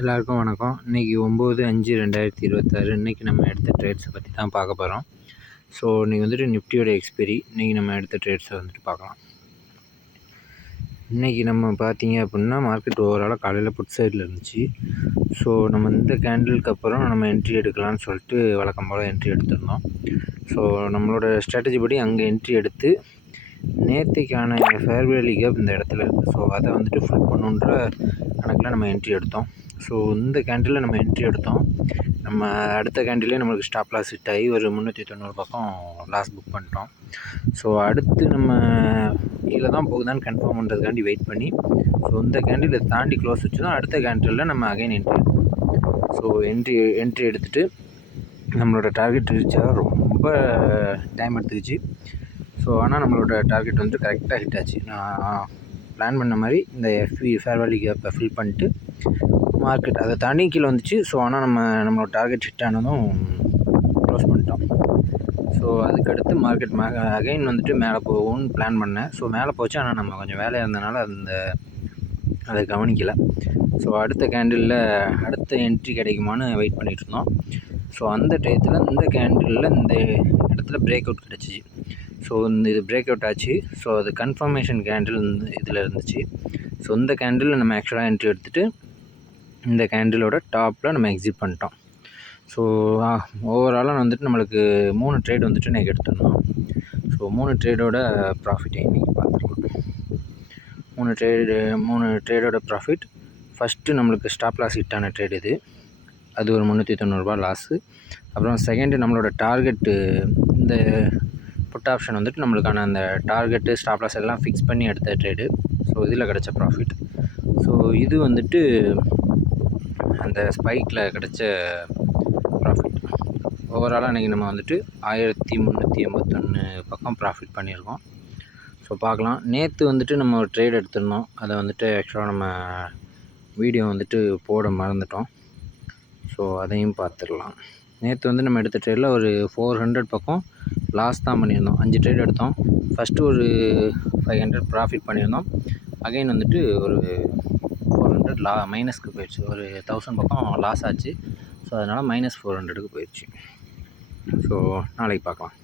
எல்லாருக்கும் வணக்கம். இன்றைக்கி 9/5/2026 இன்றைக்கி நம்ம எடுத்த ட்ரேட்ஸை பற்றி தான் பார்க்க போகிறோம். ஸோ இன்றைக்கி வந்துட்டு நிஃப்டியோட எக்ஸ்பெரி. இன்றைக்கி நம்ம எடுத்த ட்ரேட்ஸை வந்துட்டு பார்க்கலாம். இன்றைக்கி நம்ம பார்த்தீங்க அப்படின்னா மார்க்கெட் ஓவராலாக காலையில் புட் சைடில் இருந்துச்சு. ஸோ நம்ம இந்த கேண்டிலுக்கு அப்புறம் நம்ம என்ட்ரி எடுக்கலாம்னு சொல்லிட்டு வழக்கம் போல் என்ட்ரி எடுத்திருந்தோம். ஸோ நம்மளோட ஸ்ட்ராட்டஜி படி அங்கே என்ட்ரி எடுத்து நேற்றுக்கான ஃபேர் வேல்யூ கேப் இந்த இடத்துல இருக்குது. ஸோ அதை வந்துட்டு ஃபுல் பண்ணுன்ற கணக்கில் நம்ம என்ட்ரி எடுத்தோம். ஸோ இந்த கேண்டிலில் நம்ம என்ட்ரி எடுத்தோம். நம்ம அடுத்த கேண்டிலே நம்மளுக்கு ஸ்டாப் லாஸ் ஹிட் ஆகி ஒரு 390 பக்கம் லாஸ் புக் பண்ணிட்டோம். ஸோ அடுத்து நம்ம கீழே தான் போகுதான்னு கன்ஃபார்ம் பண்ணுறதுக்காண்டி வெயிட் பண்ணி ஸோ இந்த கேண்டிலை தாண்டி க்ளோஸ் வச்சு தான் அடுத்த கேண்டிலில் நம்ம அகைன் என்ட்ரி எடுத்தோம். ஸோ என்ட்ரி எடுத்துகிட்டு நம்மளோட டார்கெட் ரீச்சாக ரொம்ப டைம் எடுத்துக்கிச்சு. ஸோ ஆனால் நம்மளோட டார்கெட் வந்து கரெக்டாக ஹிட் ஆச்சு. நான் பிளான் பண்ண மாதிரி இந்த ஃபேர் வேல்யூ கேப்பை ஃபில் பண்ணிட்டு மார்க்கெட் அதை தாண்டி கீழே வந்துச்சு. ஸோ ஆனால் நம்மளோட டார்கெட் ஹிட் ஆனதும் க்ளோஸ் பண்ணிட்டோம். ஸோ அதுக்கடுத்து மார்க்கெட் அகைன் வந்துட்டு மேலே போகும்னு பிளான் பண்ணேன். ஸோ மேலே போச்சு. ஆனால் நம்ம கொஞ்சம் வேலையாக இருந்தனால அதை கவனிக்கலை. ஸோ அடுத்த கேண்டிலில் அடுத்த என்ட்ரி கிடைக்குமான்னு வெயிட் பண்ணிகிட்டு இருந்தோம். ஸோ அந்த டயத்தில் இந்த கேண்டிலில் இந்த இடத்துல பிரேக் அவுட் கிடச்சிச்சு. ஸோ இது பிரேக் அவுட் ஆச்சு. ஸோ அது கன்ஃபர்மேஷன் கேண்டில் இதில் இருந்துச்சு. ஸோ இந்த கேண்டிலில் நம்ம ஆக்சுவலாக என்ட்ரி எடுத்துகிட்டு இந்த கேண்டிலோட டாப்பில் நம்ம எக்ஸிட் பண்ணிட்டோம். ஸோ ஓவராலாக வந்துட்டு நம்மளுக்கு 3 ட்ரேட் வந்துட்டு இன்றைக்கி எடுத்துருந்தோம். ஸோ 3 ட்ரேடோட ப்ராஃபிட்டை இன்றைக்கி பார்த்துருக்கோம். 3 ட்ரேடோட ப்ராஃபிட். ஃபஸ்ட்டு நம்மளுக்கு ஸ்டாப் லாஸ் ஹிட்டான ட்ரேட் இது. அது ஒரு 390 லாஸு. அப்புறம் செகண்டு நம்மளோட டார்கெட்டு இந்த புட் ஆப்ஷன் வந்துட்டு நம்மளுக்கான அந்த டார்கெட்டு ஸ்டாப் லாஸ் எல்லாம் ஃபிக்ஸ் பண்ணி எடுத்த ட்ரேடு. ஸோ இதில் கிடச்ச ப்ராஃபிட். ஸோ இது வந்துட்டு அந்த ஸ்பைக்கில் கிடச்ச ப்ராஃபிட். ஓவராலாக இன்றைக்கி நம்ம வந்துட்டு 1381 பக்கம் ப்ராஃபிட் பண்ணியிருக்கோம். ஸோ பார்க்கலாம். நேற்று வந்துட்டு நம்ம ஒரு ட்ரேட் எடுத்திருந்தோம். அதை வந்துட்டு ஆக்சுவலாக நம்ம வீடியோ வந்துட்டு போட மறந்துட்டோம். ஸோ அதையும் பார்த்துடலாம். நேற்று வந்து நம்ம எடுத்த ட்ரேடில் ஒரு 400 பக்கம் லாஸ் தான் பண்ணியிருந்தோம். 5 ட்ரேட் எடுத்தோம். ஃபஸ்ட்டு ஒரு 500 ப்ராஃபிட் பண்ணியிருந்தோம். அகைன் வந்துட்டு ஒரு 400 மைனஸ்க்கு போயிடுச்சு. ஒரு 1000 பக்கம் லாஸ் ஆச்சு. ஸோ அதனால் -400க்கு போயிடுச்சு. ஸோ நாளைக்கு பார்க்கலாம்.